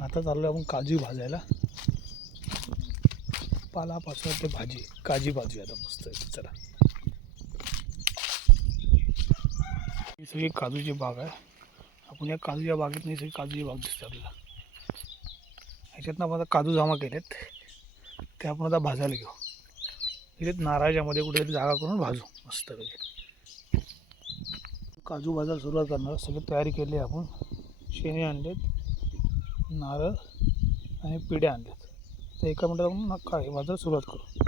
आता चाललो आपण काजू भाजायला. पालापासून ते भाजी. काजी भाजी आता मस्त आहे. चला. ही सगळी काजूची बाग आहे. आपण या काजूच्या बागेत नाही सगळी काजूची बाग दिसते आपल्याला. ह्याच्यातनं आपण आता काजू जमा केलेत. ते आपण आता भाजायला घेऊ. इथेच नारळाच्यामध्ये कुठेतरी जागा करून भाजू. मस्त काजू भाजायला सुरुवात करणार. सगळी तयारी केली आहे आपण. शेणे आणलेत. नारळ आणि पिढ्या आणल्यात. तर एका मिनटात आपण ना काय सुरुवात करू.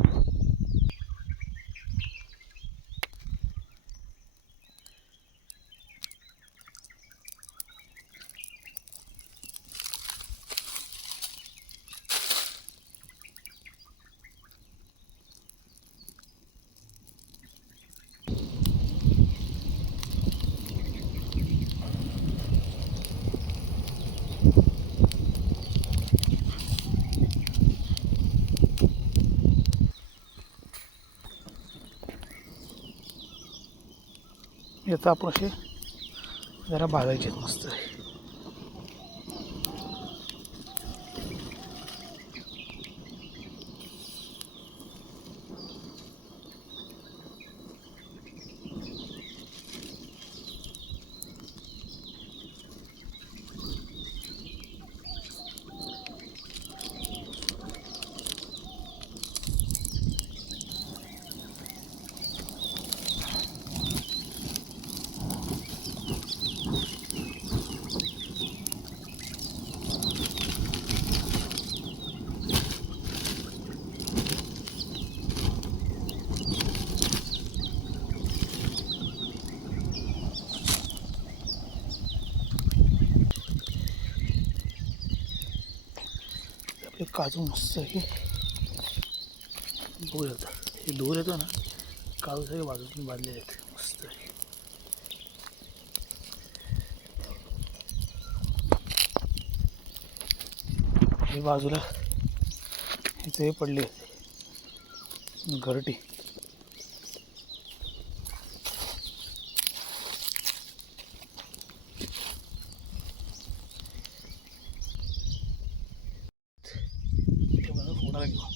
याचा आपण असे जरा भाजायचे मस्त मस्त. हे काजू मस्त आहे. दूर येतं हे दूर येतं ना काजू सगळे बाजूतून बांधलेले आहेत. मस्त आहे. हे बाजूला ह्याचे हे पडले घरटी ते मला फोडायला घेऊ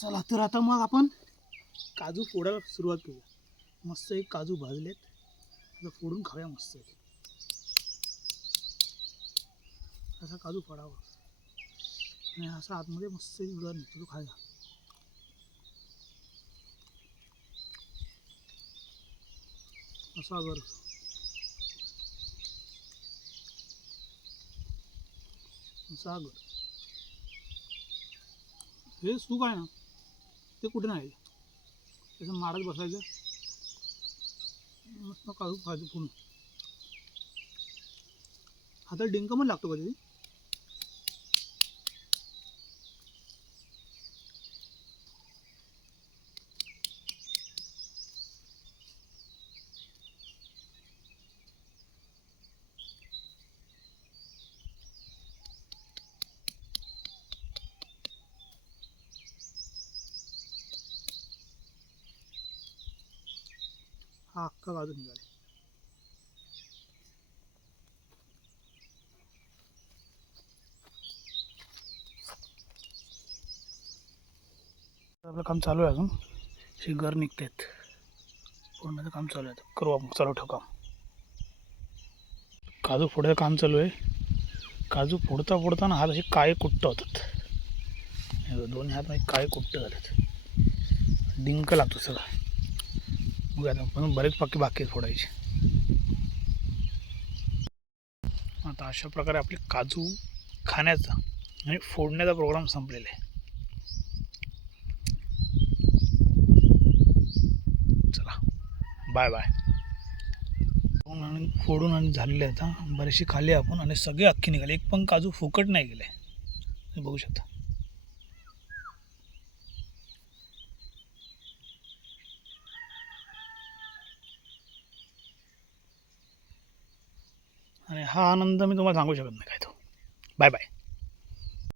चला तर आता मग आपण काजू फोडायला सुरुवात करू मस्त एक काजू भाजलेत. आता फोडून खाऊया मस्त असा काजू फोडावा. आणि असा आतमध्ये मस्त उडा निघतो खायला. असा गर असा गर हे सुख आहे ना? ते कुठे नाही. त्याचं माडच बसायचं. मस्त काढू खायचं फोन हातात डिंक पण लागतो कधी हा अख्खा काजू निघाले आपलं काम चालू आहे अजून अशी घर निघतात पूर्ण काम चालू आहे करू आपण चालू ठेवू काम काजू फोडायचं काम चालू आहे काजू फोडता फोडताना हात असे काळे कुट्ट होतात दोन्ही हात म्हणजे काळे कुट्ट झालेत डिंक लागतो सगळं मग पण बरेच पक्के बाकी आहेत फोडायचे. आता अशा प्रकारे आपले काजू खाण्याचा आणि फोडण्याचा प्रोग्राम संपलेला आहे. चला बाय बाय फोडून आणि फोडून आणि झालेले आता. बरेचसे खाली आपण आणि सगळे अख्खी निघाले. एक पण काजू फुकट नाही गेले. बघू शकता. आणि हा आनंद मी तुम्हाला सांगू शकत नाही काय तो. Bye bye.